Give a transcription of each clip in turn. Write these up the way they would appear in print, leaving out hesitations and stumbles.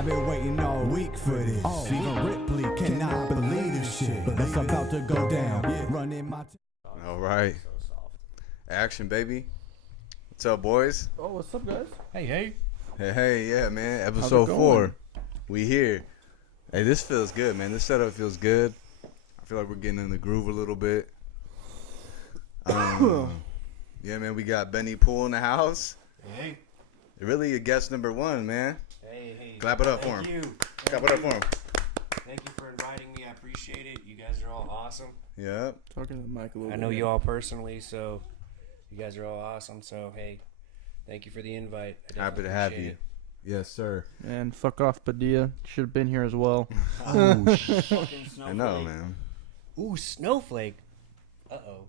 I've been waiting all week for this. Even Ripley cannot believe this shit. But it's about to go down. Running my All right. Action, baby. What's up, boys? Oh, what's up, guys? Hey. Hey, yeah, man. Episode 4. We here. Hey, this feels good, man. This setup feels good. I feel like we're getting in the groove a little bit. Yeah, man, we got Benny Poole in the house. Hey. Really a guest number 1, man. Hey. Clap it up for him. Thank you. Clap it up for him. Thank you for inviting me. I appreciate it. You guys are all awesome. Yep. Talking to the mic a little bit. I know you all personally, so you guys are all awesome. So, hey, thank you for the invite. Happy to have you. Yes, sir. And fuck off, Padilla. Should have been here as well. Oh, I know, man. Ooh, Snowflake. Uh-oh.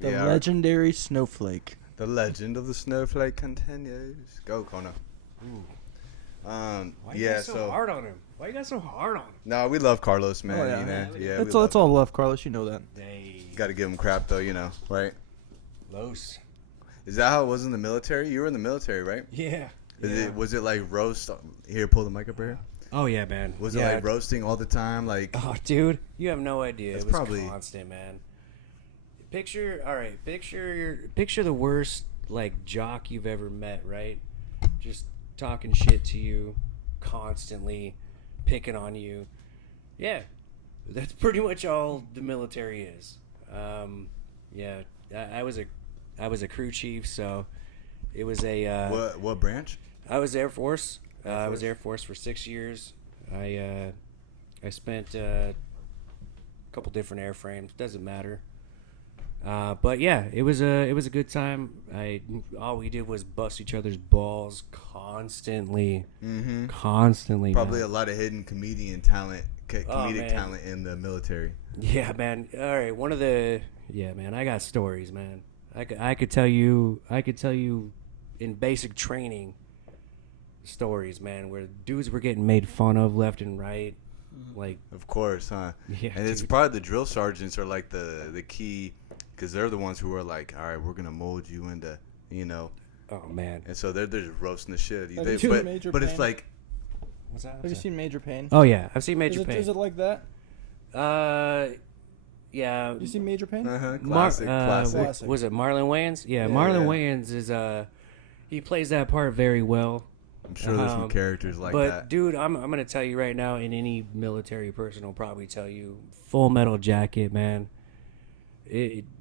The Yeah, legendary Snowflake. The legend of the snowflake continues. Go, Kona. Ooh. Yeah, Why you guys so hard on him? Why you guys so hard on him? No, we love Carlos, man. Oh, yeah. You know? Yeah, It's all love, Carlos. You know that. They Got to give him crap, though, you know, right? Los. Is that how it was in the military? You were in the military, right? Yeah. Was it like roast? Here, pull the mic up here. Oh yeah, man. Was it like roasting all the time? Like, oh, dude, you have no idea. It's It was probably constant, man. Picture the worst like jock you've ever met, right? Just talking shit to you constantly, picking on you. Yeah, that's pretty much all the military is. Yeah, I was a crew chief, so it was a what branch? I was Air Force. I was Air Force for 6 years. I spent a couple different airframes. Doesn't matter. But yeah, it was a good time. All we did was bust each other's balls constantly. Mm-hmm. Constantly. Probably man. a lot of hidden comedian talent, comedic man. talent in the military. Yeah, man. All right, man. I got stories, man. I could tell you in basic training stories, man, where dudes were getting made fun of left and right. Like, of course, huh? Yeah, and it's probably the drill sergeants are like the key, because they're the ones who are like, all right, we're gonna mold you into, you know. Oh man. And so they're just roasting the shit. Have you seen Major but it's Payne? like, What's that? Have you seen Major Payne? Oh yeah, I've seen Major Payne. Is it like that? Yeah. You seen Major Payne? classic. Was it Marlon Wayans? Yeah, Yeah, Marlon yeah. Wayans is he plays that part very well. I'm sure there's some characters like but that. dude, I'm gonna tell you right now, and any military person will probably tell you, Full Metal Jacket, man.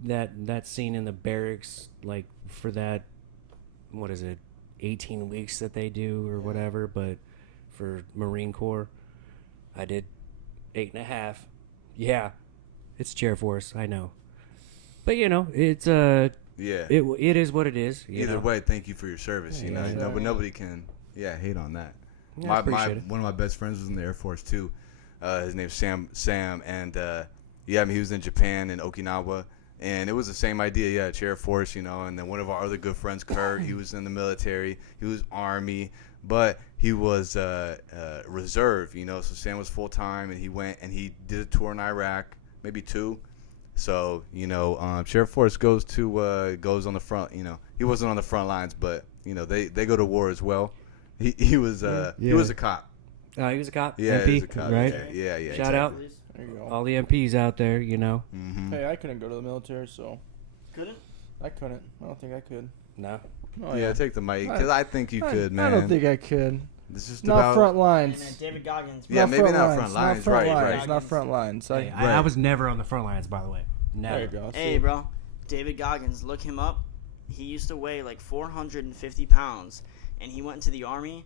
That scene in the barracks, like for that, what is it, 18 weeks that they do or whatever, but for Marine Corps, I did 8.5. Yeah, it's chair force, I know, but you know, it's Yeah. it is what it is. Either know? way, thank you for your service. You know, exactly. but nobody can, hate on that. Yeah, I appreciate it. One of my best friends was in the Air Force too. His name's Sam, and he was in Japan and Okinawa, and it was the same idea. Yeah, chair force, you know. And then one of our other good friends, Kurt, he was in the military. He was Army, but he was reserve, you know. So Sam was full time, and he went and he did a tour in Iraq, maybe 2. So, you know, Chair Force goes on the front, you know. He wasn't on the front lines, but, you know, they go to war as well. He was he was a cop. Oh, he was a cop. Yeah, MP, he was a cop. right? Yeah. Shout exactly. out There you go. all the MPs out there, you know. Mm-hmm. Hey, I couldn't go to the military, so Couldn't? I couldn't. I don't think I could. No. Oh, Yeah, take the mic, because I think you could, man. I don't think I could. This is Not about front And lines. David Goggins. Yeah, Not maybe front not lines. front lines, Not front right, lines. right. Not front lines. Hey, Right. I was never on the front lines, by the way. Never. There you go. Hey, See? bro. David Goggins. Look him up. He used to weigh like 450 pounds, and he went into the Army,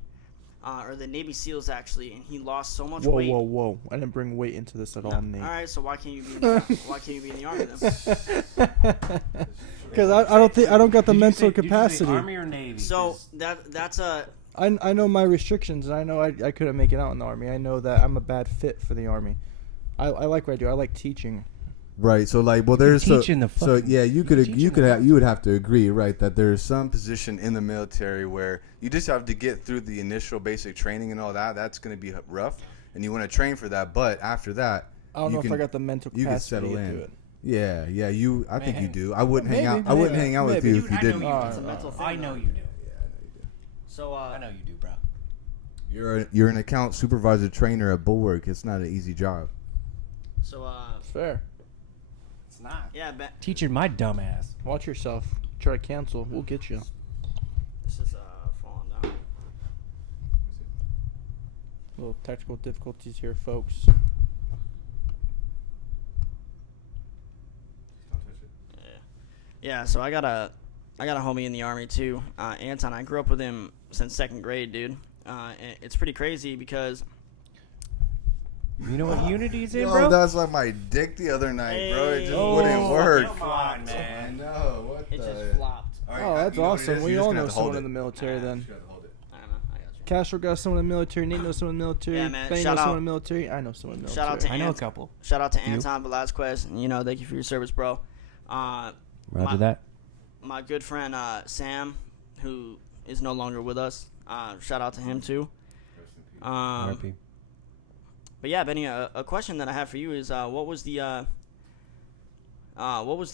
or the Navy SEALs actually, and he lost so much weight. Whoa! I didn't bring weight into this at all, Nate. All right, so why can't you be in the Army then? Because I don't got the Did you mental say- did you say capacity. Army or Navy? So 'Cause that's a I know my restrictions, and I know I couldn't make it out in the Army. I know that I'm a bad fit for the Army. I like what I do. I like teaching. Right. So like, well, there's teaching the so fucking- yeah, you teaching them. you would have to agree, right, that there's some position in the military where you just have to get through the initial basic training and all that. That's going to be rough, and you want to train for that. But after that, I don't you know can- if I got the mental you can capacity settle to in. do it. Yeah. I think you Man. do. I wouldn't hang Maybe, out. I wouldn't maybe, hang out with maybe. you Dude, if you I know didn't. you it's a mental thing. I know though. you do. So I know you do, bro. You're an account supervisor trainer at Bulwark. It's not an easy job. So Fair. It's not. yeah, Teaching my dumb ass. Watch yourself. Try to cancel. We'll get you. this is falling down. Little technical difficulties here, folks. Yeah, so I got a homie in the Army too, Anton. I grew up with him since 2nd grade, dude. It's pretty crazy because You know what Unity's in, Yo, bro? that's like my dick the other night, bro. It just wouldn't work. Come on, I man. know. What it the? just flopped. All right, Oh, that's you know what it awesome. is? We You're just all gonna know have to hold someone it. in the military You then. just gotta hold it. I don't know. I got you. Castro got someone in the military. Nate knows someone in the military. Yeah, man. Benny Shout knows out- someone in the military. I know someone in the military. Shout out to I know a Ant- couple. Shout out to Few. Anton Velasquez. You know, thank you for your service, bro. Roger My- that. My good friend Sam, who is no longer with us. Shout out to him too. RP. But yeah, Benny, a question that I have for you is, what was the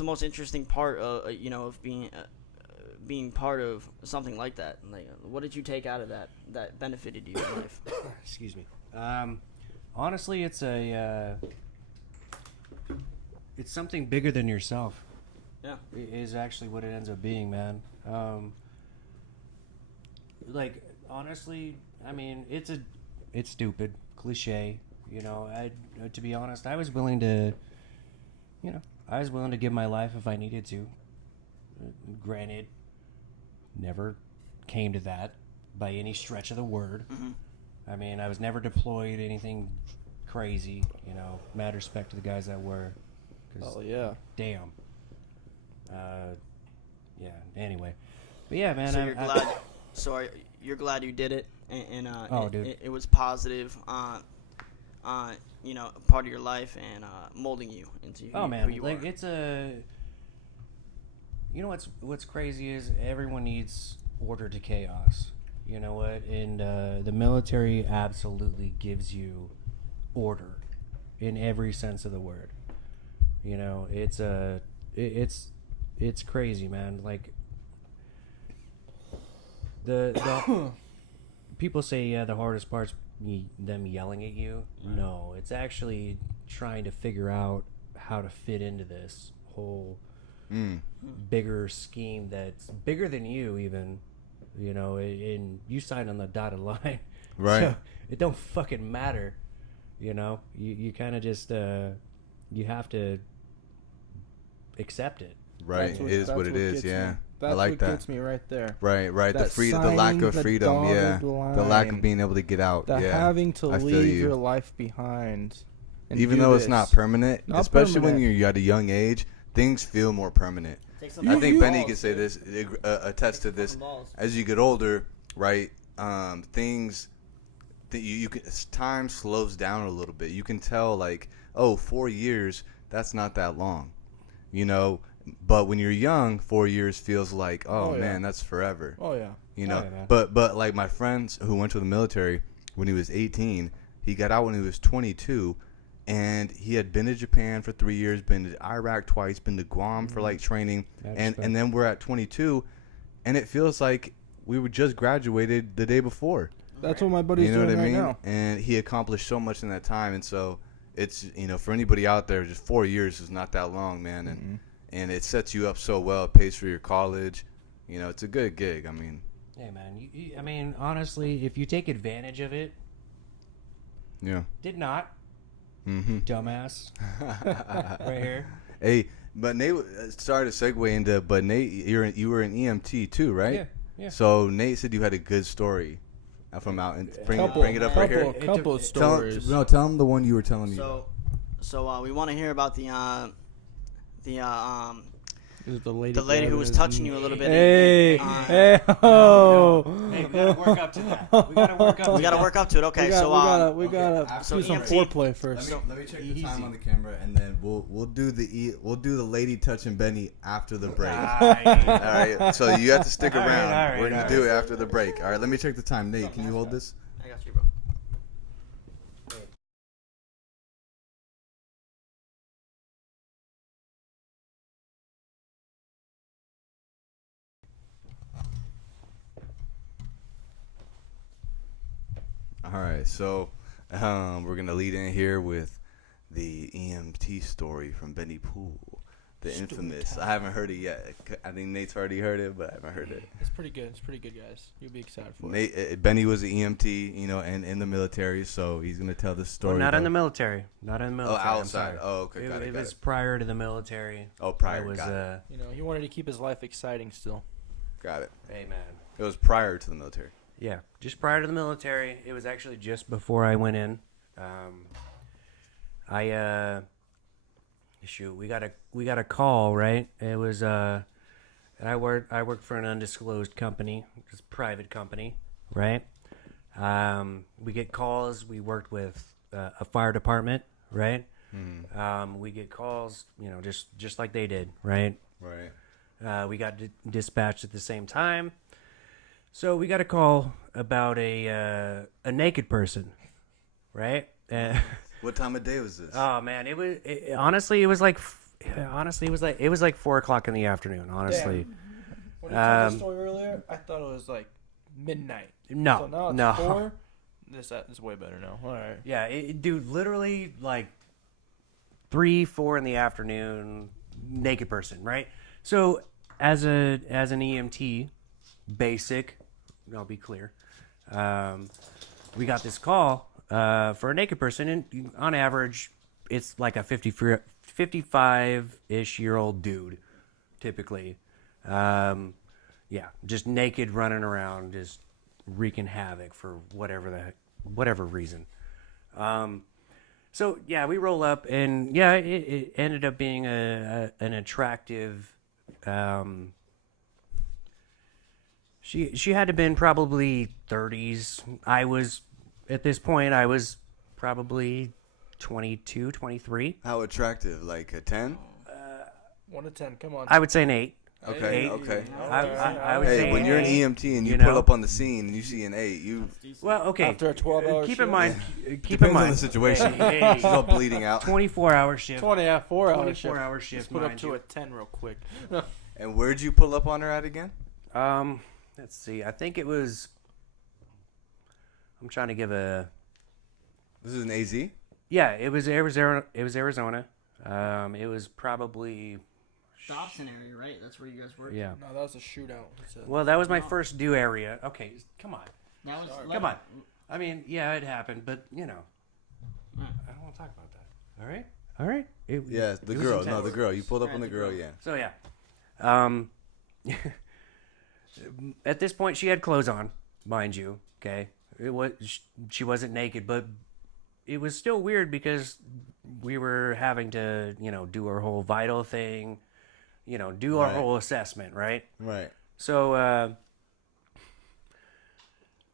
most interesting part of of being part of something like that? Like, what did you take out of that benefited you in life? Excuse me. Honestly, it's it's something bigger than yourself. Yeah. Is actually what it ends up being, man. Like, honestly, I mean, it's stupid, cliche. You know, to be honest, I was willing to give my life if I needed to. Granted, never came to that by any stretch of the word. Mm-hmm. I mean, I was never deployed anything crazy. You know, mad respect to the guys that were. 'Cause, Oh yeah. damn. Yeah. Anyway, but yeah, man. So you're glad. You're glad you did it, and Oh, dude. it was positive. Part of your life and molding you into Oh who man, you like are. it's a. You know what's crazy is everyone needs order to chaos. You know what? And the military absolutely gives you order in every sense of the word. You know, it's crazy, man. Like the people say the hardest part's them yelling at you. No, it's actually trying to figure out how to fit into this whole bigger scheme that's bigger than you even. You know, and you sign on the dotted line. Right. So it don't fucking matter. You know, you kind of just you have to accept it. Right. It is what it is. gets Yeah. me. That's I like what that. gets me right there. Right. The That freedom, the lack signing of the freedom. Yeah. dotted The lack line. of being able to get out. The yeah. having to I feel leave you. your life behind. And Even do though it's this. not permanent, Not especially when permanent. you're at a young age, things feel more permanent. Take some I fucking think Benny balls, can say dude. this, attest to this. Fucking balls. As you get older, right? Things that you can, time slows down a little bit. You can tell, like, 4 years, that's not that long, you know. But when you're young, 4 years feels like, Oh, yeah. man, that's forever. Oh yeah. You know, yeah, man. but like my friends who went to the military when he was 18, he got out when he was 22, and he had been to Japan for 3 years, been to Iraq twice, been to Guam for like training, and then we're at 22, and it feels like we were just graduated the day before. That's what my buddy's You know what I doing mean? right now. And he accomplished so much in that time, and so it's, you know, for anybody out there, just 4 years is not that long, man, and it sets you up so well. It pays for your college. You know, it's a good gig. I mean, Hey man, I mean, honestly, if you take advantage of it, yeah. did not, Mm-hmm. dumbass, right here. Hey, but Nate, sorry to segue into, but Nate, you were an EMT too, right? Yeah, yeah. So Nate said you had a good story from out and bring it up right here. Couple of Tell stories. him the one you were telling me. So we want to hear about the Is it the lady? who grabbing was his touching knee? you a little bit. Hey, Uh, hey, oh. Hey, we gotta work up to that. We gotta work up. We got to work up to it. Okay, we gotta so do some EMT foreplay first. Let me check the time on the camera, and then we'll do the lady touching Benny after the break. All right, so you have to stick All right, around. all right, We're gonna all do it after the break. All right, let me check the time. Nate, can you hold this? I got you, bro. All right, so we're gonna lead in here with the EMT story from Benny Poole, the infamous. I haven't heard it yet. I think Nate's already heard it, but I haven't heard it. It's pretty good. It's pretty good, guys. You'll be excited for it. Nate, Benny was an EMT, you know, and in the military, so he's gonna tell the story. Well, not in about- the military. Not in the military. Oh, I'm outside. sorry. Oh, okay, got it. It was prior to the military. Oh, prior. I was, got it. You know, he wanted to keep his life exciting still. Got it. hey man. It was prior to the military. Yeah, just prior to the military. It was actually just before I went in. We got a call, right? It was I worked for an undisclosed company, just a private company, right? We get calls. We worked with a fire department, right? We get calls, you know, just like they did, right? Right. We got dispatched at the same time. So we got a call about a naked person, right? What time of day was this? Oh man, it was honestly it was like 4:00 in the afternoon. Honestly, When you told the story earlier, I thought it was like midnight. no, So now it's no. 4. This is way better now. All right. Yeah, dude, literally like 3-4 in the afternoon, naked person, right? So as an EMT, basic, I'll be clear. We got this call for a naked person, and on average, it's like a 55-ish year old dude, typically. Yeah, just naked, running around, just wreaking havoc for whatever reason. So yeah, we roll up, and yeah, it ended up being an attractive. She had to been probably 30s. At this point, I was probably 22, 23. How attractive? Like a 10? 1 to 10. Come on. I would say an 8. Okay, Eight. okay. I would Hey, say when you're an eight, EMT and you you pull know? up on the scene and you see an 8, you Well, okay. After a 12-hour keep shift. in mind. Keep depends in on mind. the situation. Hey, She's all bleeding out. 24-hour shift. 4-hour shift. 24-hour shift. Let's put up mind to you. a 10 real quick. And where'd you pull up on her at again? Let's see. I think it was. I'm trying to give a. This is an AZ? Yeah, it was Arizona. It was Arizona. It was probably. Dobson area, right? That's where you guys work. Yeah. No, that was a shootout. Well, that was my first due area. Okay, come on. That was Come on. I mean, yeah, it happened, but you know, I don't want to talk about that. All right. All right. Yeah, the it was girl. intense. No, the girl. You pulled up on the girl, yeah. So yeah. At this point, she had clothes on, mind you. Okay, she wasn't naked, but it was still weird because we were having to, you know, do our whole vital thing, you know, do our Right. whole assessment, right? Right. So,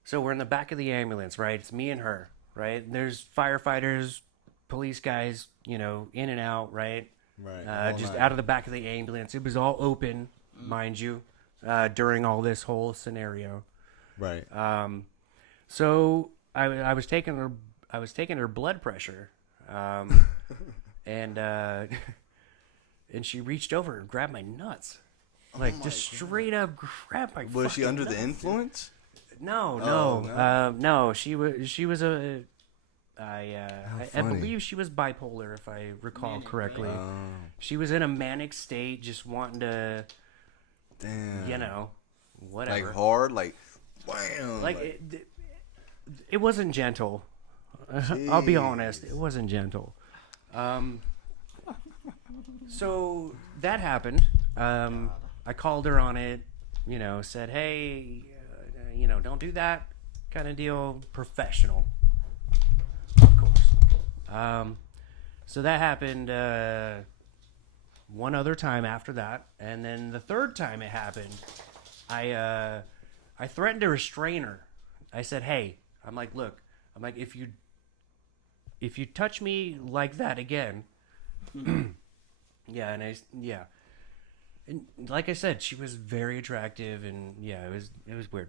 so we're in the back of the ambulance, right? It's me and her, right? There's firefighters, police guys, you know, in and out, right? Right. Just out of the back of the ambulance. It was all open, mind you, during all this whole scenario. Right. So I was taking her blood pressure, and and she reached over and grabbed my nuts, like just straight up grabbed my. Was she fucking under the nuts. influence? No, Oh, no, no. She was a. I funny. believe she was bipolar, if I recall Manic, correctly. right? She was in a manic state, just wanting to, Damn. you know, whatever. Like hard, like wham. Like it wasn't gentle. I'll be honest, it wasn't gentle. So that happened. I called her on it, you know, said, hey, you know, don't do that kind of deal. Professional, of course. So that happened one other time after that, and then the third time it happened, I threatened to restrain her. I said, hey, I'm like, look, I'm like, if you touch me like that again, yeah, and like I said, she was very attractive, and yeah, it was weird.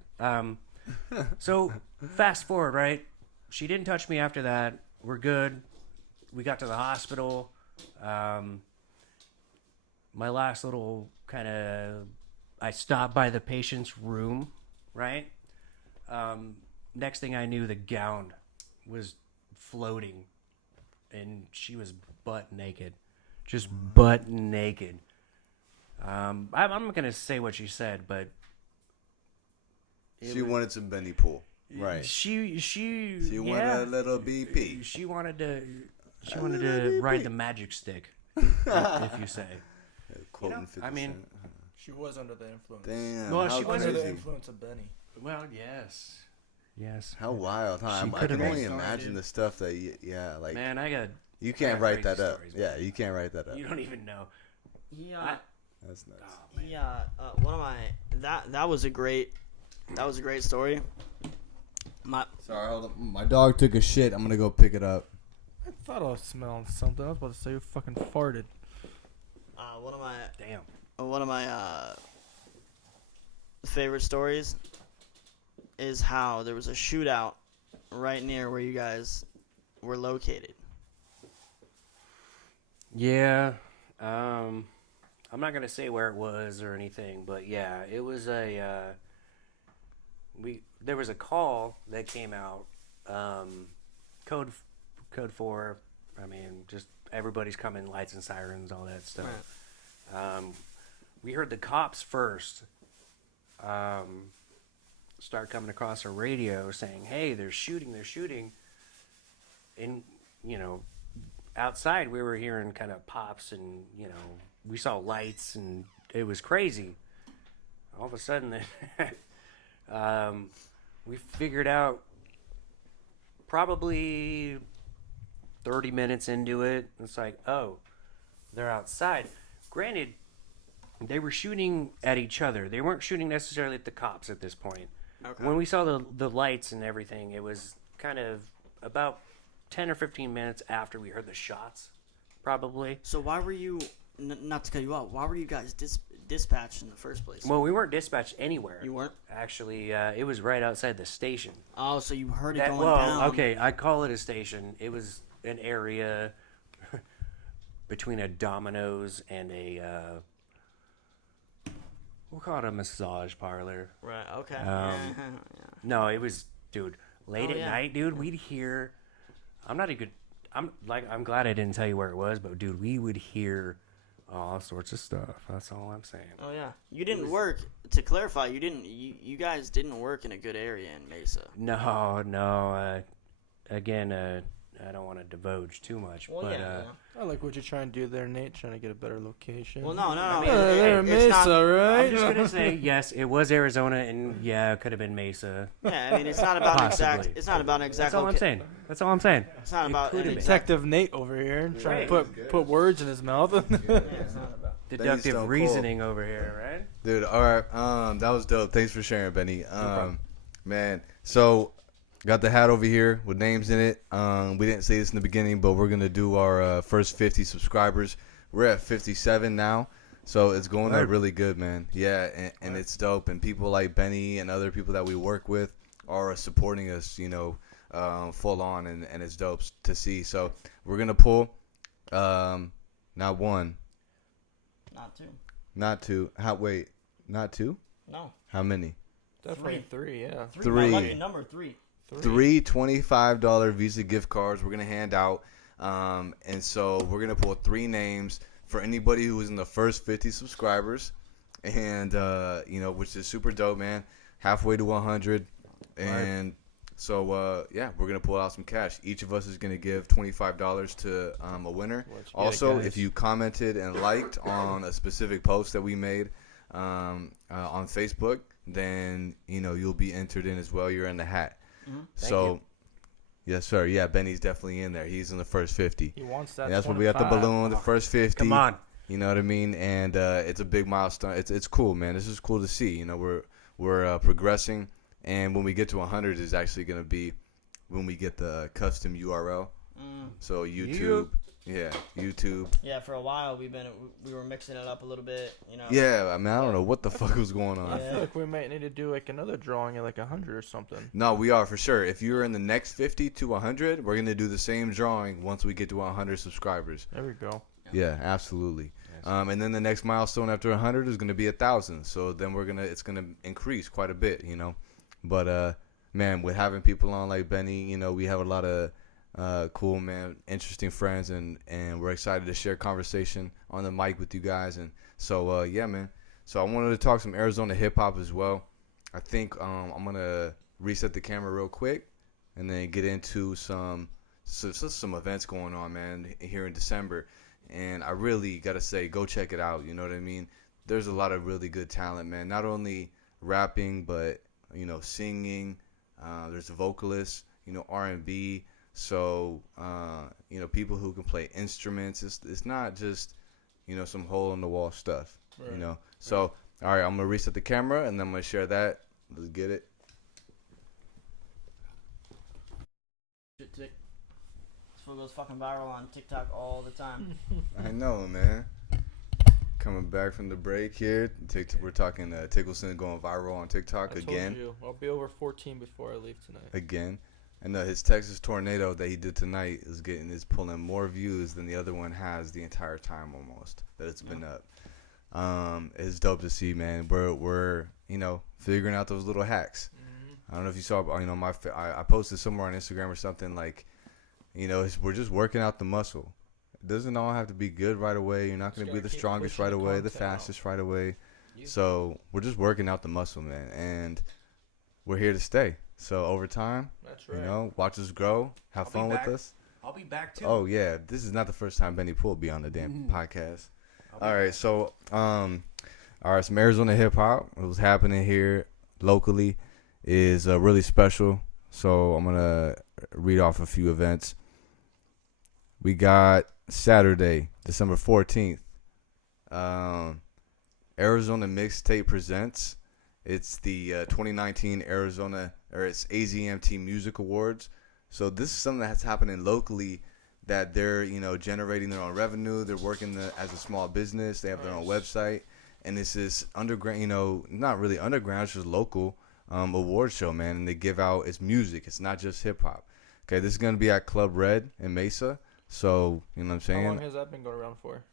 So fast forward, right? She didn't touch me after that. We're good. We got to the hospital. My last little kind of, I stopped by the patient's room, right? Next thing I knew, the gown was floating, and she was butt naked, just butt naked. I'm gonna say what she said, but She wanted some Benny Pool. Right. She wanted a little BP. She wanted to ride the magic stick, if you say. Quoting 50 I mean, Cent. She was under the influence. Damn. Well, how she was Under crazy. the influence of Benny. Well, yes. How wild, huh? She I could've can only been. imagine the stuff that, like, Man, you can't write that crazy up. stories, Yeah, man. you can't write that up. You don't even know. Yeah. That's nuts. Yeah, one of my that was a great story. Sorry, hold on. My dog took a shit. I'm gonna go pick it up. I thought I was smelling something. I was about to say you fucking farted. One of my favorite stories is how there was a shootout right near where you guys were located. Yeah. I'm not gonna say where it was or anything, but yeah, it was there was a call that came out, code 4. I mean, just everybody's coming, lights and sirens, all that stuff. Right. We heard the cops first start coming across a radio saying, "Hey, they're shooting." And outside we were hearing kind of pops, and we saw lights, and it was crazy. All of a sudden, we figured out probably 30 minutes into it, it's like, oh, they're outside. Granted, they were shooting at each other. They weren't shooting necessarily at the cops at this point. Okay. When we saw the lights and everything, it was kind of about 10 or 15 minutes after we heard the shots, probably. So why were you, not to cut you off, why were you guys dispatched in the first place? Well, we weren't dispatched anywhere. You weren't? Actually, it was right outside the station. Oh, so you heard it That, going well, down. okay, I call it a station. It was an area between a Domino's and a we'll call it a massage parlor. Right, okay. Yeah. No, it was, dude, late at yeah. night, dude, we'd hear, I'm glad I didn't tell you where it was, but dude, we would hear all sorts of stuff. That's all I'm saying. Oh yeah. You didn't work, to clarify, you guys didn't work in a good area in Mesa. No, again, I don't want to divulge too much, Well, but yeah. I like what you're trying to do there, Nate. Trying to get a better location. Well, no. They're in Mesa, right? I'm just gonna say yes, it was Arizona, and yeah, it could have been Mesa. Yeah, I mean, it's not about Possibly. It's not about exact. That's all I'm saying. That's all I'm saying. It's not It about could an have been. exact. Detective Nate over here trying Right. to put words in his mouth. Deductive Stone reasoning over here, right? Dude, all right. That was dope. Thanks for sharing, Benny. Man, so got the hat over here with names in it. We didn't say this in the beginning, but we're gonna do our first 50 subscribers. We're at 57 now, so it's going up really good, man. Yeah, and it's dope. And people like Benny and other people that we work with are supporting us, full on, and it's dope to see. So we're gonna pull, not one, Not two. not two. Not two? No. How many? Definitely three, yeah. Three. My lucky number 3. Three $25 Visa gift cards we're gonna hand out, and so we're gonna pull 3 names for anybody who was in the first 50 subscribers, and which is super dope, man. Halfway to 100, and so we're gonna pull out some cash. Each of us is gonna give $25 to a winner. Also, if you commented and liked on a specific post that we made on Facebook, then you'll be entered in as well. You're in the hat. So, yes, sir. Yeah, Benny's definitely in there. He's in the first 50. He wants that. And that's when we got the 25. balloon, the first 50. Come on. You know what I mean? And it's a big milestone. It's cool, man. This is cool to see. We're progressing, and when we get to 100 is actually going to be when we get the custom URL. So YouTube. Yeah, YouTube. Yeah, for a while we were mixing it up a little bit, Yeah, I mean, I don't know what the fuck was going on. I feel like we might need to do like another drawing at like 100 or something. No, we are for sure. If you're in the next 50 to 100, we're gonna do the same drawing once we get to 100 subscribers. There we go. Yeah, absolutely. And then the next milestone after 100 is gonna be 1,000. So then it's gonna increase quite a bit, But man, with having people on like Benny, you know, we have a lot of cool, man, interesting friends, and we're excited to share conversation on the mic with you guys. And so, yeah, man. So I wanted to talk some Arizona hip hop as well. I think I'm gonna reset the camera real quick, and then get into some events going on, man, here in December. And I really gotta say, go check it out. You know what I mean? There's a lot of really good talent, man. Not only rapping, but you know, singing. There's vocalists, you know, R&B. So, you know, people who can play instruments. It's not just, you know, some hole in the wall stuff, right. You know. So, all right, I'm gonna reset the camera and then I'm gonna share that. Let's get it. This fool goes fucking viral on TikTok all the time. I know, man. Coming back from the break here, we're talking Tickleson going viral on TikTok again. I told you, I'll be over 14 before I leave tonight. Again. And his Texas tornado that he did tonight is pulling more views than the other one has the entire time almost that it's been up. It's dope to see, man. We're you know, figuring out those little hacks. Mm-hmm. I don't know if you saw, you know, I posted somewhere on Instagram or something like, you know, we're just working out the muscle. It doesn't all have to be good right away. You're not going to be the strongest right away, the fastest right away. Yeah. So we're just working out the muscle, man, and we're here to stay. So over time, that's right. You know, watch us grow, have fun with us. I'll be back too. Oh yeah, this is not the first time Benny Poole will be on the damn podcast. All right, so all right, some Arizona hip hop. What was happening here locally is really special. So I'm gonna read off a few events. We got Saturday, December 14th. Arizona Mixtape presents. It's the 2019 Arizona, or it's AZMT Music Awards. So this is something that's happening locally, that they're, you know, generating their own revenue. They're working as a small business. They have their own website, and this is underground, you know, not really underground, it's just local award show, man. And they give out, it's music. It's not just hip hop. Okay, this is gonna be at Club Red in Mesa. So you know what I'm saying. How long has that been going around for?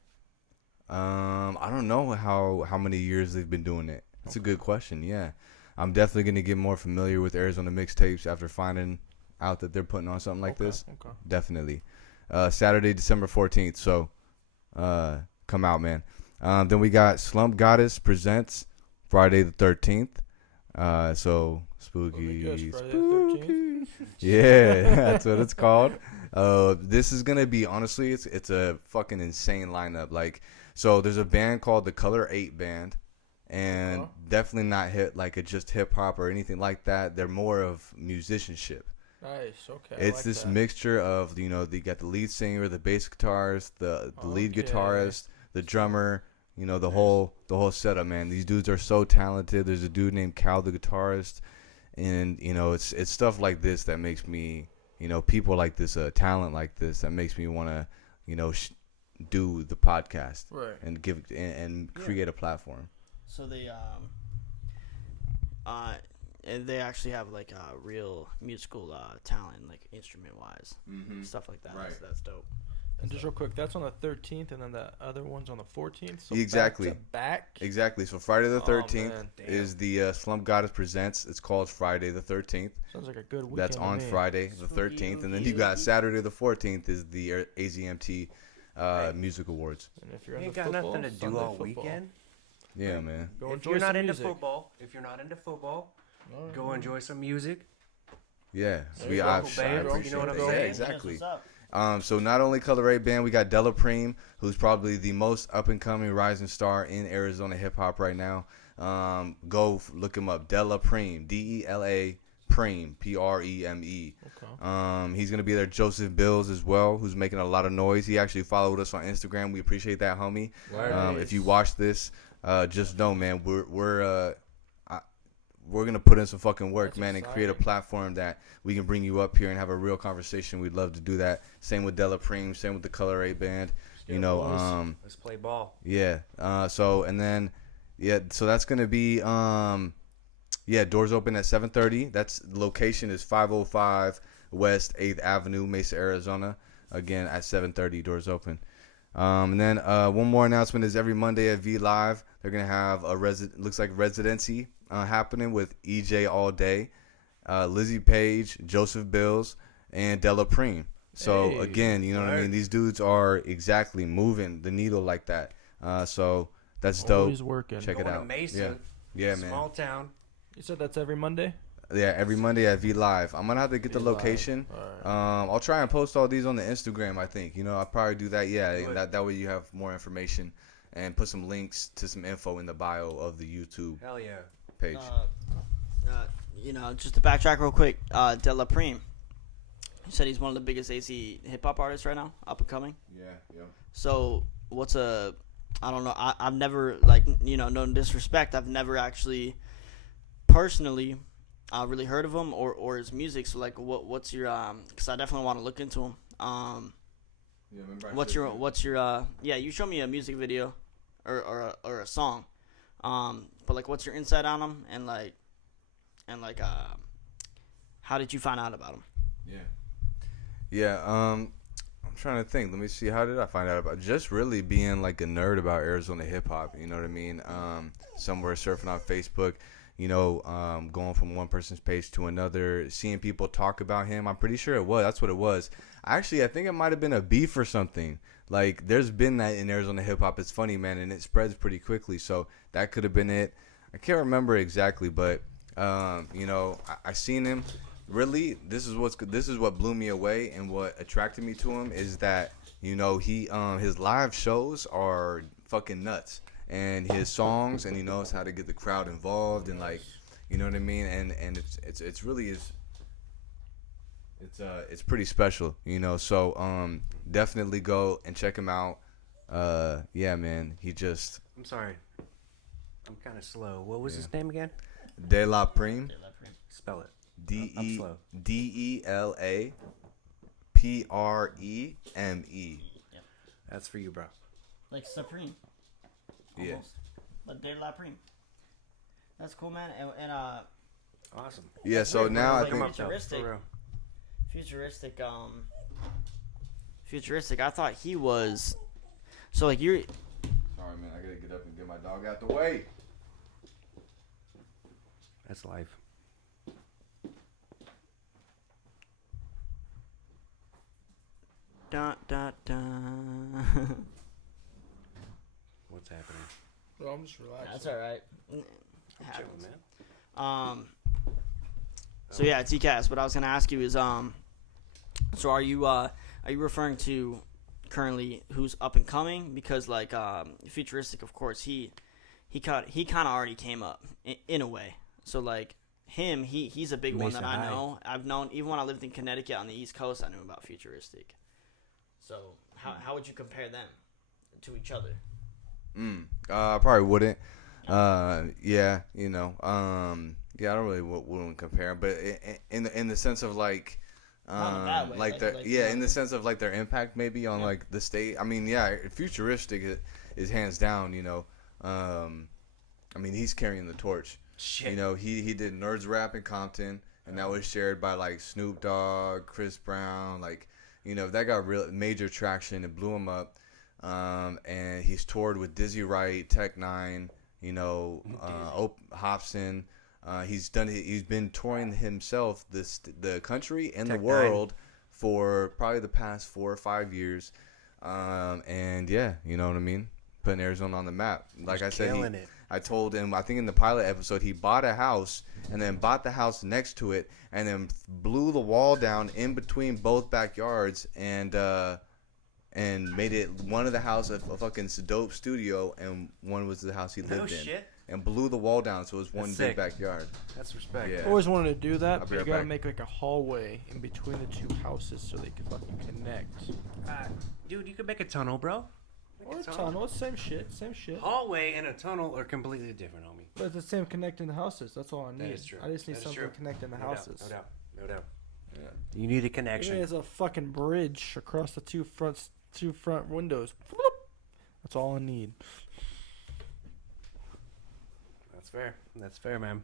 I don't know how many years they've been doing it. That's a good question. Yeah, I'm definitely gonna get more familiar with Arizona Mixtapes after finding out that they're putting on something like this. Okay. Definitely. Saturday, December 14th. So, come out, man. Then we got Slump Goddess presents Friday the 13th. So spooky. Spooky. Yeah, that's what it's called. This is gonna be, honestly, it's a fucking insane lineup. Like, so there's a band called the Color 8 Band. And definitely not just hip hop or anything like that. They're more of musicianship. Nice. Okay. It's like this mixture of, you know, they got the lead singer, the bass guitarist, the lead guitarist, the drummer, you know, the whole setup, man. These dudes are so talented. There's a dude named Cal, the guitarist, and you know, it's stuff like this that makes me, you know, people like this, talent like this, that makes me want to, you know, do the podcast, right, and give and create a platform. So they actually have like real musical talent, like instrument wise, stuff like that. Right. So that's dope. And just real quick, that's on the 13th, and then the other one's on the 14th. So exactly. Back. Exactly. So Friday the 13th is the Slump Goddess presents. It's called Friday the 13th. Sounds like a good weekend. That's on Friday the 13th, and then you got Saturday the 14th is the AZMT Music Awards. And if you ain't got nothing to do all weekend. Yeah, man. If you're not into football, go enjoy some music. Yeah, so you know what I'm saying? Yeah, exactly. So not only Color 8 Band, we got Della Preem, who's probably the most up and coming rising star in Arizona hip hop right now. Go look him up, Della Preem, DELA Preem, PREME. Okay. He's gonna be there. Joseph Bills as well, who's making a lot of noise. He actually followed us on Instagram. We appreciate that, homie. Nice. If you watch this, just know, man, we're gonna put in some fucking work, man, and create a platform that we can bring you up here and have a real conversation. We'd love to do that. Same with Della Preem, same with the Color 8 Band. You know, let's play ball. Yeah. So that's gonna be doors open at 7:30. That's location is 505 West 8th Avenue, Mesa, Arizona. Again at 7:30, doors open. And then one more announcement is every Monday at V Live, they're gonna have a residency happening with EJ all day. Lizzie Page, Joseph Bills, and Della Preem. So Hey. again, you know what I mean. These dudes are exactly moving the needle like that. So that's dope. Always working. Check it Going to out. Mason, Yeah, man. small town. You said that's every Monday? Yeah, every Monday at V Live. I'm gonna have to get the V Live. location. Alright. I'll try and post all these on the Instagram. I think I'll probably do that. Yeah, Do it. that way you have more information and put some links to some info in the bio of the YouTube Hell yeah. page. Just to backtrack real quick, Della Preem. You said he's one of the biggest AC hip hop artists right now, up and coming. Yeah. So I don't know. I've never no disrespect. I've never actually personally really heard of him or his music. So like, what's your because I definitely want to look into him. What's your you show me a music video or a song. But like, what's your insight on him and how did you find out about him? Yeah. I'm trying to think. Let me see. How did I find out about just really being like a nerd about Arizona hip hop? You know what I mean? Somewhere surfing on Facebook, going from one person's page to another, seeing people talk about him. I'm pretty sure that's what it was. Actually, I think it might have been a beef or something. Like, there's been that in Arizona hip hop. It's funny, man, and it spreads pretty quickly. So that could have been it. I can't remember exactly, but I seen him. Really, this is what blew me away and what attracted me to him is that he his live shows are fucking nuts, and his songs, and he knows how to get the crowd involved, and like, you know what I mean, and it's really it's pretty special, So definitely go and check him out. Yeah, man, I'm sorry. I'm kind of slow. What was his name again? Della Preem. Spell it. Delapreme. Yep. That's for you, bro. Like Supreme. Yeah. Almost. But De La Preme. That's cool, man. And Awesome. Yeah. So weird, now I like, think. Futuristic. For real. Futuristic. I thought he was. So like you're. Sorry, man. I gotta get up and get my dog out the way. That's life. Dun, dun, dun. What's happening? Well, I'm just relaxing. That's all right. Chilling, man. So yeah, TCAS. What I was gonna ask you is so are you referring to currently who's up and coming? Because like Futuristic, of course, he kind of already came up in a way. So like him, he's a big one that I know. I've known even when I lived in Connecticut on the East Coast, I knew about Futuristic. So how would you compare them to each other? I probably wouldn't. Yeah, I don't really wouldn't compare 'em, but in the sense of like, Not in a bad way, like in the sense of like their impact maybe on like the state. I mean, yeah, Futuristic is hands down. I mean, he's carrying the torch. Shit. He did Nerds Rap in Compton, and that was shared by like Snoop Dogg, Chris Brown, like. That got real major traction. It blew him up. And he's toured with Dizzy Wright, Tech Nine, Hobson. He's been touring himself the country and Tech the world for probably the past 4 or 5 years. And yeah, you know what I mean? Putting Arizona on the map. Like I said, I told him, I think in the pilot episode, he bought a house and then bought the house next to it and then blew the wall down in between both backyards and made it one of the house a fucking dope studio and one was the house he lived in. Shit. And blew the wall down so it was one That's big sick. backyard. That's respect. Yeah. I always wanted to do that, I'll be but you right gotta back. make like a hallway in between the two houses so they can fucking connect. Dude, you could make a tunnel, bro. Or a tunnel, it's same shit. Hallway and a tunnel are completely different, homie. But it's the same connecting the houses. That's all I need. That is true. I just need That is something true. connecting the No houses. doubt. No doubt. Yeah. You need a Even connection. as a fucking bridge across the two front windows. That's all I need. That's fair, man.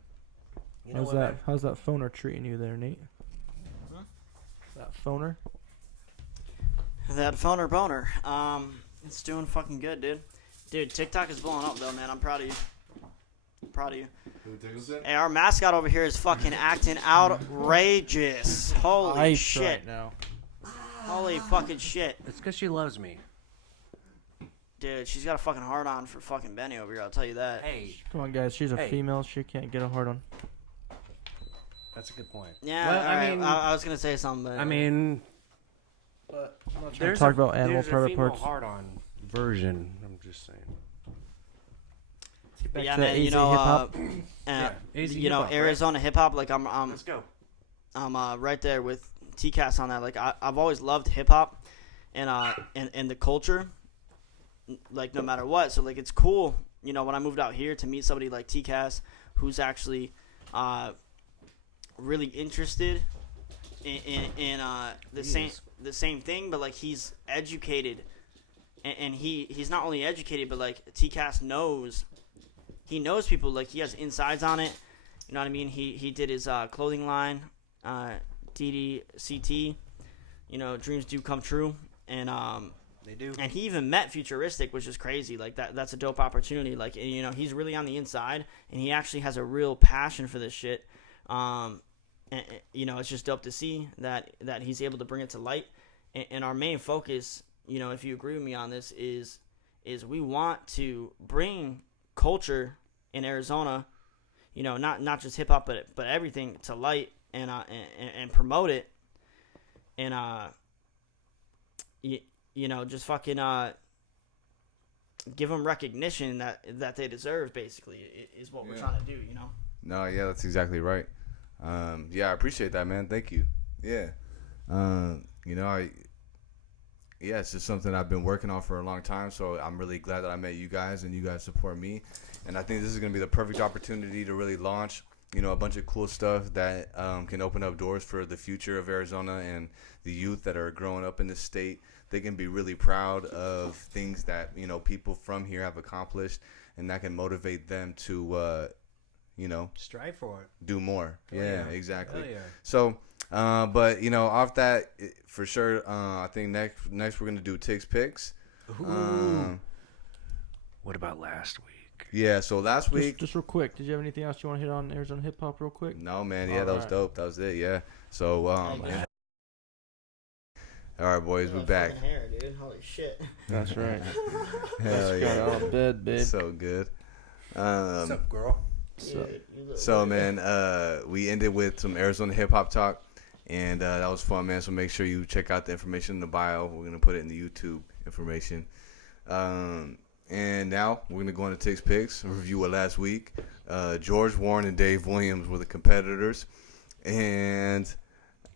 You know what, man? How's that phoner treating you there, Nate? Huh? That phoner? That phoner boner. It's doing fucking good, dude. Dude, TikTok is blowing up though, man. I'm proud of you. Hey, our mascot over here is fucking acting outrageous. Holy shit. right now. Holy fucking shit. It's because she loves me. Dude, she's got a fucking hard on for fucking Benny over here, I'll tell you that. Hey, Come on, guys. She's a Hey. female. She can't get a hard on. that's a good point. Yeah, Well, alright. I mean, I was gonna say something, but I mean, But I'm not there's talk about animal there's a private female parts. hard-on version. I'm just saying. but back yeah, to man, you AZ know, hip-hop. AZ you know, hip-hop, right? Arizona hip hop, like I'm Let's go. right there with TCAS on that. Like I've always loved hip hop and the culture, like no matter what. So like it's cool, you know, when I moved out here to meet somebody like TCAS who's actually really interested in the same thing, but like he's educated, and he's not only educated, but like TCAS knows people, like he has insides on it. You know what I mean? He did his clothing line, DDCT. You know, dreams do come true, and They do. and he even met Futuristic, which is crazy. Like that's a dope opportunity. Like, and, you know, he's really on the inside, and he actually has a real passion for this shit. And, you know, it's just dope to see that he's able to bring it to light. And our main focus, you know, if you agree with me on this, is we want to bring culture in Arizona, you know, not just hip hop, but everything to light, and promote it, and you know, just fucking give them recognition that they deserve. Basically, is what we're trying to do. You know. No, yeah, that's exactly right. Yeah, I appreciate that, man. Thank you. Yeah. You know, it's just something I've been working on for a long time, so I'm really glad that I met you guys and you guys support me. And I think this is going to be the perfect opportunity to really launch, you know, a bunch of cool stuff that can open up doors for the future of Arizona and the youth that are growing up in this state. They can be really proud of things that, you know, people from here have accomplished, and that can motivate them to, you know, Strive for it. do more. Hell Yeah, yeah. exactly. Hell yeah. So, but you know, off that, for sure, I think next we're gonna do Tig's picks. What about last week? Yeah. So last week, Just real quick, did you have anything else you want to hit on Arizona hip hop real quick? no man, yeah, All that was right. dope. That was it. Yeah. So, all right, boys, we're back. Hair, dude. Holy shit. That's right. Hell Got yeah, out of bed, babe. so good. What's up, girl? So man, we ended with some Arizona hip hop talk, and that was fun, man. So make sure you check out the information in the bio. We're gonna put it in the YouTube information. And now we're gonna go into Tig's picks, review it last week. George Warren and Dave Williams were the competitors, and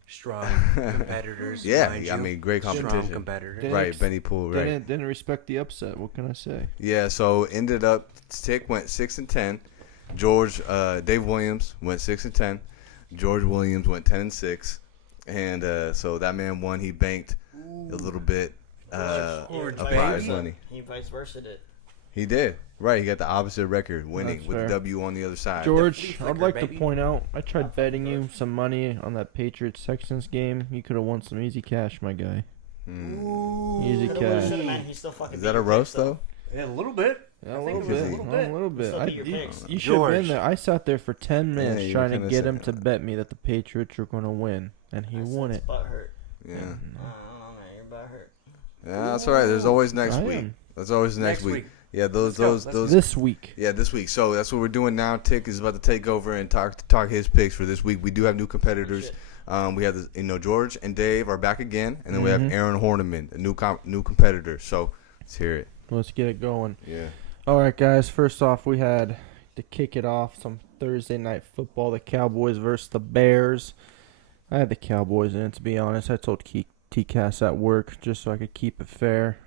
Strong competitors. yeah, mind I you. mean, great Strong competition. competitors. Didn't Right, ex- Benny Poole, right? Didn't respect the upset. What can I say? Yeah, so ended up Tig went 6-10. George Dave Williams went 6-10. George Williams went 10-6. And so that man won. He banked a little bit of prize money. He vice versa it. He did. Right, he got the opposite record, winning That's with fair. the W on the other side. George, flea I'd like flicker, to baby. point out, I tried betting you some money on that Patriots-Texans game. You could have won some easy cash, my guy. Easy cash. Man, he still fucking Is that a roast though? Yeah, a little bit. Yeah, I a think little it was bit. a little bit. A little bit. Still beat your picks. You should have been George. there. I sat there for 10 minutes you trying to kinda get said him to that. bet me that the Patriots were going to win, and he won it. Butt hurt. Yeah. I don't know, man. Your butt hurt. Yeah, that's all right. There's always next I week. am. There's always next week. Yeah, those This week. Yeah, this week. So that's what we're doing now. Tick is about to take over and talk his picks for this week. We do have new competitors. We have George and Dave are back again, and then we have Aaron Horniman, a new competitor. So let's hear it. Let's get it going. Yeah. All right, guys. First off, we had to kick it off some Thursday night football. The Cowboys versus the Bears. I had the Cowboys in it, to be honest. I told TCAS at work just so I could keep it fair.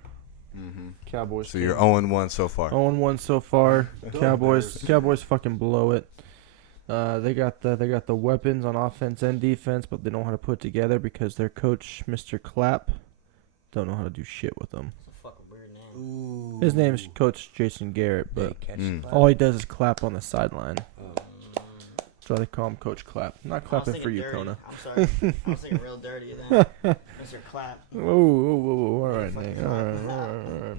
Cowboys. So you're 0-1 so far. 0-1 so far. Cowboys fucking blow it. They got the weapons on offense and defense, but they don't know how to put it together because their coach, Mr. Clapp, don't know how to do shit with them. It's a fucking weird name. His name is Coach Jason Garrett, Hey, but catch Mm. the all he does is clap on the sideline. Oh. That's why they call him Coach Clapp. Not I was clapping for thinking you, dirty. Kona. I'm sorry. I was thinking real dirty then. Mr. Clap. Whoa. All right, Nate. All right.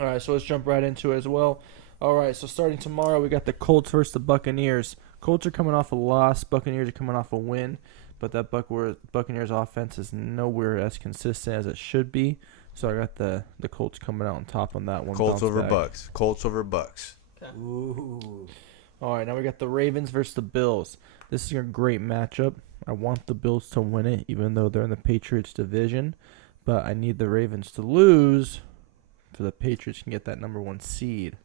All right, so let's jump right into it as well. All right, so starting tomorrow, we got the Colts versus the Buccaneers. Colts are coming off a loss. Buccaneers are coming off a win. But that Buccaneers offense is nowhere as consistent as it should be. So I got the Colts coming out on top on that one. Colts Bounce over back. Bucks. Colts over Bucks. Ooh. All right, now we got the Ravens versus the Bills. This is a great matchup. I want the Bills to win it, even though they're in the Patriots division. But I need the Ravens to lose so the Patriots can get that number 1 seed.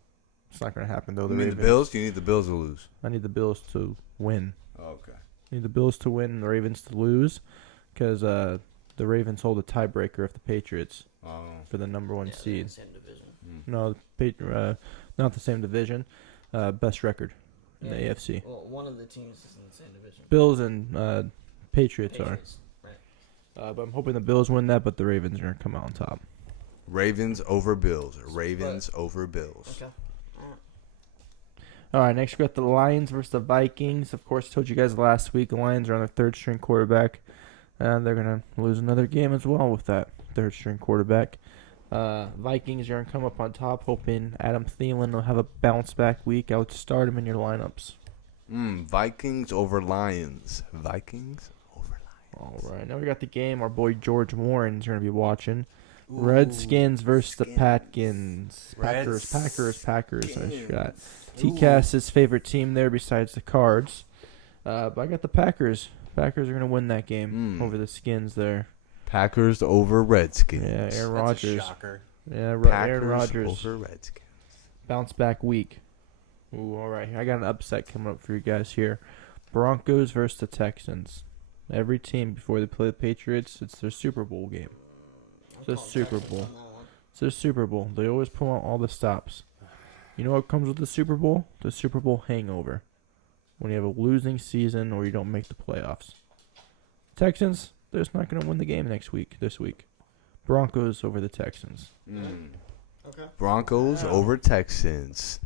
It's not going to happen, though. You mean the Bills? You need the Bills to lose. I need the Bills to win. Oh, okay. I need the Bills to win and the Ravens to lose because the Ravens hold a tiebreaker of the Patriots for the number 1 Yeah, they're in seed. the same division. No, not the same division. Best record in the Yeah. AFC. Well, one of the teams is in the same division. Bills and Patriots are. Right. But I'm hoping the Bills win that, but the Ravens are going to come out on top. Ravens over Bills. Ravens over Bills. Okay. All right, next we got the Lions versus the Vikings. Of course, I told you guys last week the Lions are on their third-string quarterback, and they're going to lose another game as well with that third-string quarterback. Vikings are going to come up on top, hoping Adam Thielen will have a bounce-back week. I would start him in your lineups. Vikings over Lions. Vikings over Lions. All right, now we got the game. Our boy George Warren's going to be watching. Redskins versus the Patkins. Packers. I got TCAS' favorite team there besides the Cards. But I got the Packers. Packers are going to win that game over the Skins there. Packers over Redskins. Yeah, Aaron That's a Rodgers. shocker. Yeah, Packers Aaron Rodgers. over Redskins. Bounce back week. Ooh, all right. I got an upset coming up for you guys here. Broncos versus the Texans. Every team before they play the Patriots, it's their Super Bowl game. It's their Super Bowl. It's their Super Bowl. They always pull out all the stops. You know what comes with the Super Bowl? The Super Bowl hangover. When you have a losing season or you don't make the playoffs. Texans, they're just not going to win the game this week. Broncos over the Texans. Okay. Broncos over Texans.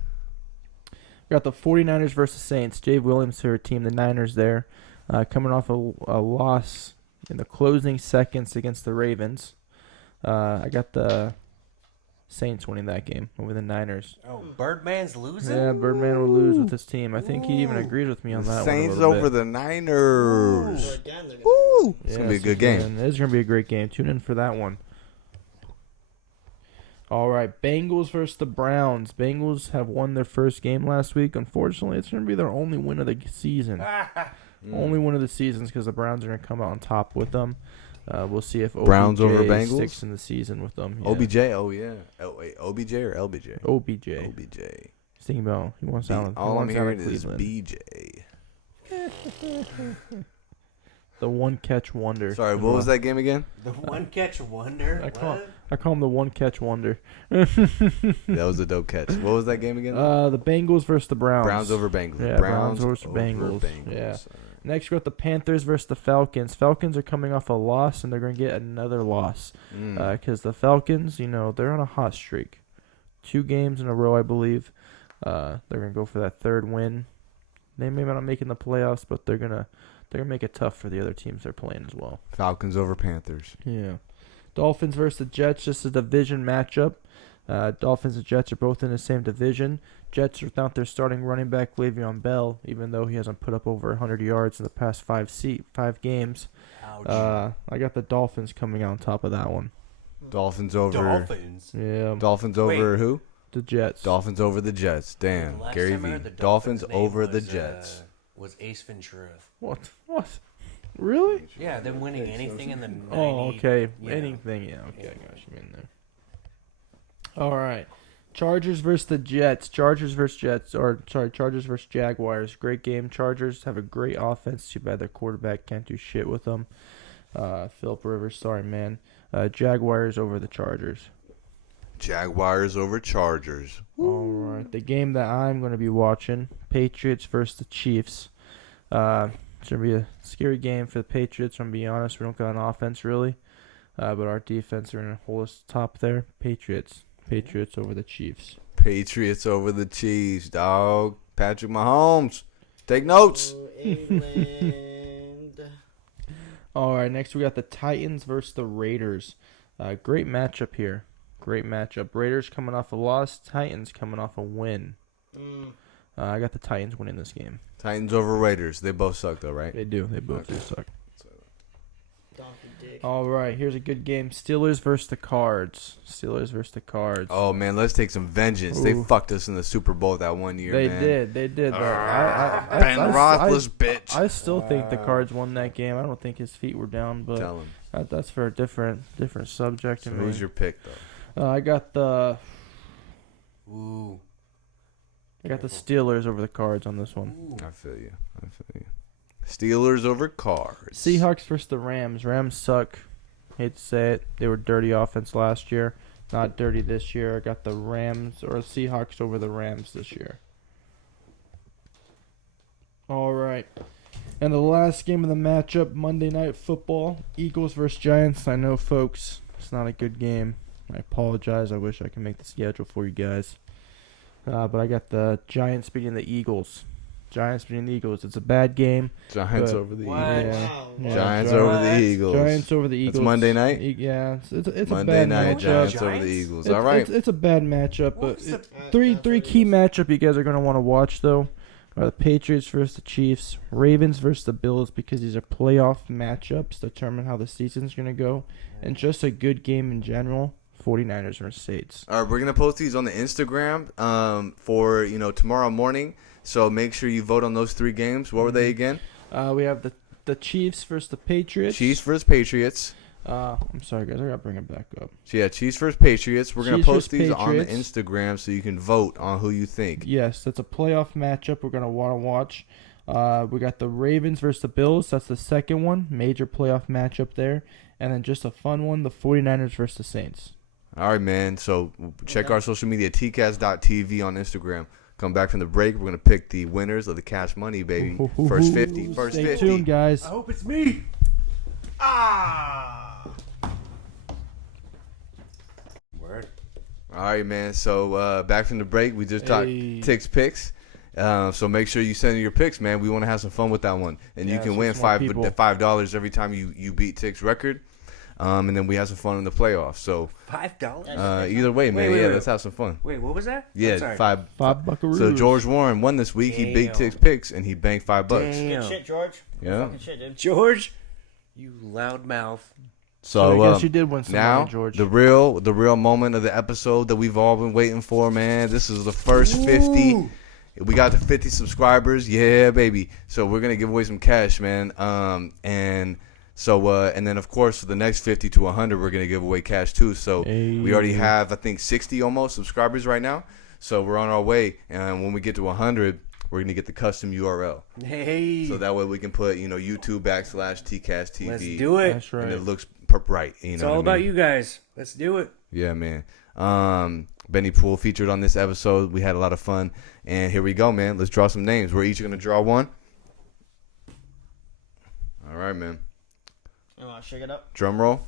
We got the 49ers versus Saints. Dave Williams' favorite team, the Niners there. Coming off a loss in the closing seconds against the Ravens. I got the Saints winning that game over the Niners. Oh, Birdman's losing? Yeah, Birdman will lose with his team. I think he even agrees with me on that Saints one. over the Niners. So again, they're gonna Woo! It's going to be a good game. It's going to be a great game. Tune in for that one. All right, Bengals versus the Browns. Bengals have won their first game last week. Unfortunately, it's going to be their only win of the season. Only one of the seasons because the Browns are going to come out on top with them. We'll see if Browns OBJ over Bengals? sticks in the season with them. Yeah. OBJ? Oh, yeah. Wait, OBJ or LBJ? OBJ. OBJ. He's thinking about he wants out. All I'm hearing is Cleveland. BJ. The one catch wonder. Sorry, what was that game again? The one catch wonder? I call him the one catch wonder. That was a dope catch. What was that game again? The Bengals versus the Browns. Browns over Bengals. Yeah, Browns versus Bengals. Yeah. Next, we got the Panthers versus the Falcons. Falcons are coming off a loss, and they're going to get another loss. Because the Falcons, they're on a hot streak. 2 games in a row, I believe. They're going to go for that third win. They may not make it in the playoffs, but they're going to make it tough for the other teams they're playing as well. Falcons over Panthers. Yeah. Dolphins versus the Jets, just a division matchup. Dolphins and Jets are both in the same division. Jets are without their starting running back, Le'Veon Bell, even though he hasn't put up over 100 yards in the past 5 games. Ouch. I got the Dolphins coming out on top of that one. Dolphins over. Dolphins. Yeah. Dolphins over Wait. who? The Jets. Dolphins over the Jets. Damn. Last Gary time I V. heard the Dolphins name over the was, Jets. Was Ace Ventura. What? Really? Yeah, them winning anything in the 90s. Oh, okay. Yeah. Anything. Yeah, okay. I got you in there. All right. Chargers versus the Jets. Chargers versus Jaguars. Great game. Chargers have a great offense. Too bad their quarterback can't do shit with them. Philip Rivers, sorry, man. Jaguars over the Chargers. Jaguars over Chargers. All right. The game that I'm going to be watching, Patriots versus the Chiefs. It's going to be a scary game for the Patriots. I'm going to be honest. We don't got an offense, really. But our defense are going to hold us top there. Patriots over the Chiefs. Patriots over the Chiefs, dog. Patrick Mahomes. Take notes. England. All right, next we got the Titans versus the Raiders. Great matchup here. great matchup. Raiders coming off a loss. Titans coming off a win. I got the Titans winning this game. Titans over Raiders. They both suck though, right? They do. They both do suck. Donkey dick. All right, here's a good game. Steelers versus the Cards. Oh man, let's take some vengeance. They Ooh. fucked us in the Super Bowl that one year, They man. did. But Ben Roethlisberger, bitch. I still think the Cards won that game. I don't think his feet were down, but Tell him. that's for a different subject. So to who's me. your pick though? I got the Ooh. Steelers over the Cards on this one. Ooh. I feel you. Steelers over Cards. Seahawks versus the Rams. Rams suck. Hate to say it. They were dirty offense last year. Not dirty this year. I got the Rams or Seahawks over the Rams this year. All right. And the last game of the matchup, Monday Night Football. Eagles versus Giants. I know, folks, it's not a good game. I apologize. I wish I could make the schedule for you guys. But I got the Giants beating the Eagles. It's a bad game. Giants But- over the What? Eagles. Yeah, Giants Giants over the Eagles. Giants over the Eagles. It's Monday night? Yeah, it's Monday a bad night, matchup. Giants over the Giants? Eagles. All right. It's a bad matchup, but What's the- three key matchup you guys are gonna want to watch though are the Patriots versus the Chiefs, Ravens versus the Bills because these are playoff matchups determine how the season's gonna go, and just a good game in general. 49ers versus Saints. All right, we're gonna post these on the Instagram for tomorrow morning. So make sure you vote on those 3 games. What were they again? We have the Chiefs versus the Patriots. Chiefs versus Patriots. I'm sorry guys, I gotta bring it back up. So yeah, Chiefs versus Patriots. We're gonna Chiefs post versus these on the Patriots. Instagram so you can vote on who you think. Yes, that's a playoff matchup we're gonna want to watch. We got the Ravens versus the Bills. That's the second one, major playoff matchup there, and then just a fun one, the 49ers versus the Saints. All right, man. So check our social media, TCAS.tv on Instagram. Come back from the break. We're gonna pick the winners of the cash money, baby. First 50. First Stay 50. tuned, guys. I hope it's me. Word. All right, man. So back from the break, we just talked Hey. Tick's picks. So make sure you send in your picks, man. We want to have some fun with that one, and you Yeah, can so win smart people. $5 every time you beat Tick's record. And then we have some fun in the playoffs. So $5. either way, man, wait, yeah, wait. let's have some fun. Wait, what was that? I'm Yeah, sorry. five. $5 buckaroos. So George Warren won this week. He beat Damn. Tick's picks, and he banked $5. Damn. Good shit, George. Yeah. Fucking shit, dude. George, you loudmouth. So I guess you So did win some now money, George. the real moment of the episode that we've all been waiting for, man. This is the first 50. We got to 50 subscribers. Yeah, baby. So we're gonna give away some cash, man. And then of course for the next 50 to 100, we're gonna give away cash too. So we already have, I think, 60 almost subscribers right now. So we're on our way, and when we get to 100, we're gonna get the custom URL. Hey. So that way we can put YouTube /TCAS TV. Let's do it. That's And right. it looks right. It's all about you guys. Let's do it. Yeah, man. Benny Poole featured on this episode. We had a lot of fun. And here we go, man. Let's draw some names. We're each going to draw one. All right, man. You want to shake it up? Drum roll.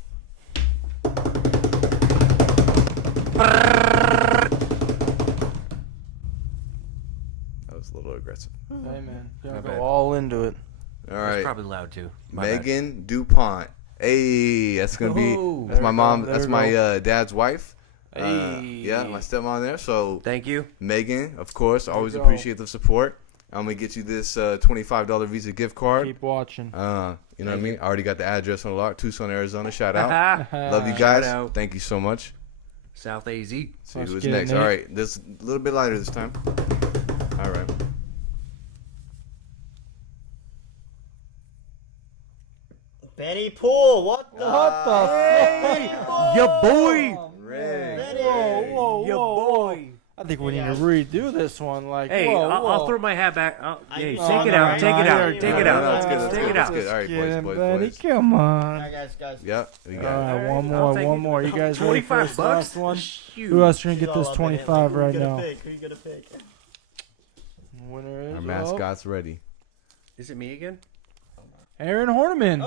That was a little aggressive. Hey, man. My Gotta bad. go all into it. All That's right. probably loud too. My bad. Megan DuPont. Hey, that's going to be, Oh, that's there my we mom, go, there that's we my go. dad's wife. Hey. Yeah, my stepmom there. So Thank you. Megan, of course, always go. appreciate the support. I'm gonna get you this $25 Visa gift card. Keep watching. You know what I mean? I already got the address on the lot. Tucson, Arizona. Shout out. Haha. Love you Shout guys. out. Thank you so much. South AZ. See Let's who's get it, next. Nate. All right, this a little bit lighter this time. All right. Benny Poole, what the? What the fuck? Your boy. Benny. Whoa, Your boy. I think we need to redo this one. Like, Hey, whoa, I'll whoa. throw my hat back. Hey, Oh, take it no, out. no, Take it no, out. no, Take no, it no, out. no, That's good. no, That's Take good. it That's out. good. All right, Get him, boys. Benny. Come on. Alright, guys. Yep. We All got it. right, one I'll more, take one it. more. You guys ready for this $25? last one? Shoot. Who else are gonna get She's this all up in it. 25 Who right you gonna now? pick? Who you gonna pick? Winner is Our mascot's ready. Is it me again? Aaron Horniman.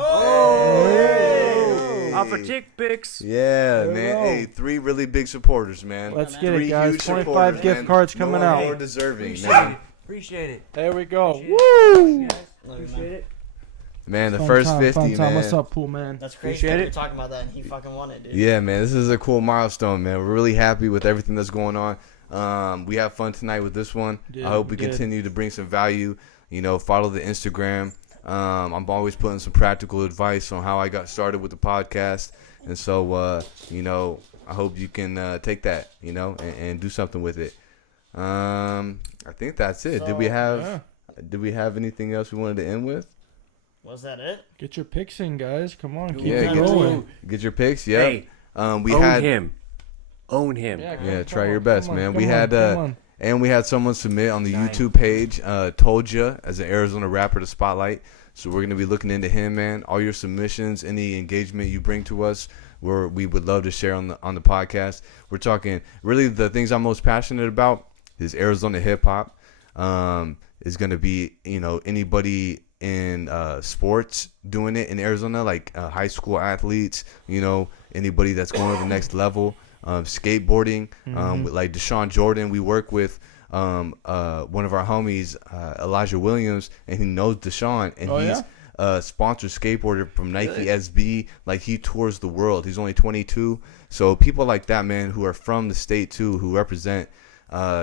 Hey. Off for tick picks. Yeah, There we man. go. Hey, 3 really big supporters, man. Let's get Three it, guys. huge 25 supporters, gift man. cards coming no one out. more deserving, Appreciate man. it. Appreciate it. There we go. Appreciate it. Woo! Love you, Appreciate man. it. Man, the Fun first time, 50, fun time. man. What's up, Pool Man? That's crazy Appreciate that it. you're talking about that, and he fucking won it, dude. Yeah, man, this is a cool milestone, man. We're really happy with everything that's going on. We have fun tonight with this one. Yeah, I hope we we did. continue to bring some value. You know, follow the Instagram. I'm always putting some practical advice on how I got started with the podcast. And so, you know, I hope you can take that, you know, and do something with it. I think that's it. So, Did we have anything else we wanted to end with? Was that it? Get your picks in, guys. Come on, keep Yeah, it get going. Get your picks. Yeah. Hey, We own had him. Own him. Yeah, try your best, man. We come had on. and we had someone submit on the Dying. YouTube page, Told Ya, as an Arizona rapper to spotlight. So we're gonna be looking into him, man. All your submissions, any engagement you bring to us, we would love to share on the podcast. We're talking really the things I'm most passionate about is Arizona hip hop. Is gonna be, you know, anybody in sports doing it in Arizona, like high school athletes, you know, anybody that's going to the next level. Skateboarding, with like Deshaun Jordan. We work with one of our homies, Elijah Williams, and he knows Deshaun, and he's a sponsored skateboarder from Nike SB. Like, he tours the world. He's only 22. So people like that, man, who are from the state too, who represent,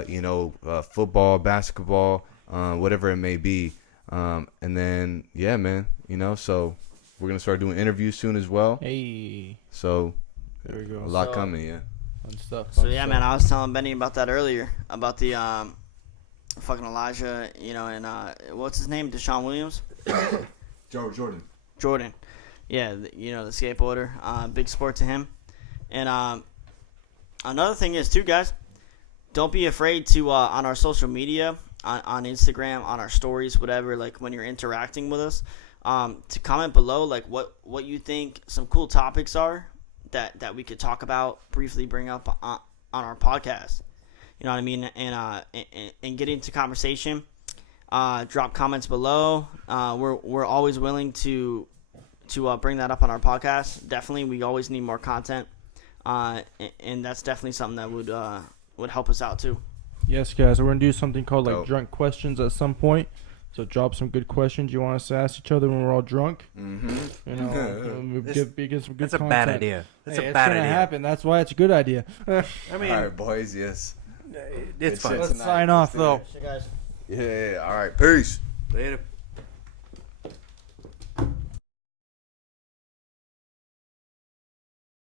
you know, football, basketball, whatever it may be. And then, yeah, man, you know, so we're going to start doing interviews soon as well. Hey, So there we go. a lot So- coming, yeah. Fun stuff. So fun yeah, stuff. man, I was telling Benny about that earlier about the fucking Elijah, you know, and what's his name, Deshaun Williams, Jordan. Jordan, yeah, you know, the skateboarder, big sport to him. And another thing is too, guys, don't be afraid to on our social media, on Instagram, on our stories, whatever, like when you're interacting with us, to comment below like what you think some cool topics are that we could talk about, briefly bring up on our podcast. You know what I mean? And get into conversation. Drop comments below. We're always willing to bring that up on our podcast. Definitely, we always need more content. And that's definitely something that would help us out too. Yes, guys, we're gonna do something called like Dope. drunk questions at some point. So drop some good questions you want us to ask each other when we're all drunk. Mm-hmm. You know, get some good That's a content. bad idea. That's Hey, a it's bad gonna idea. happen. That's why it's a good idea. I mean, All right, boys, yes. it's fine. Let's sign off though. So guys. Yeah, all right, peace. Later.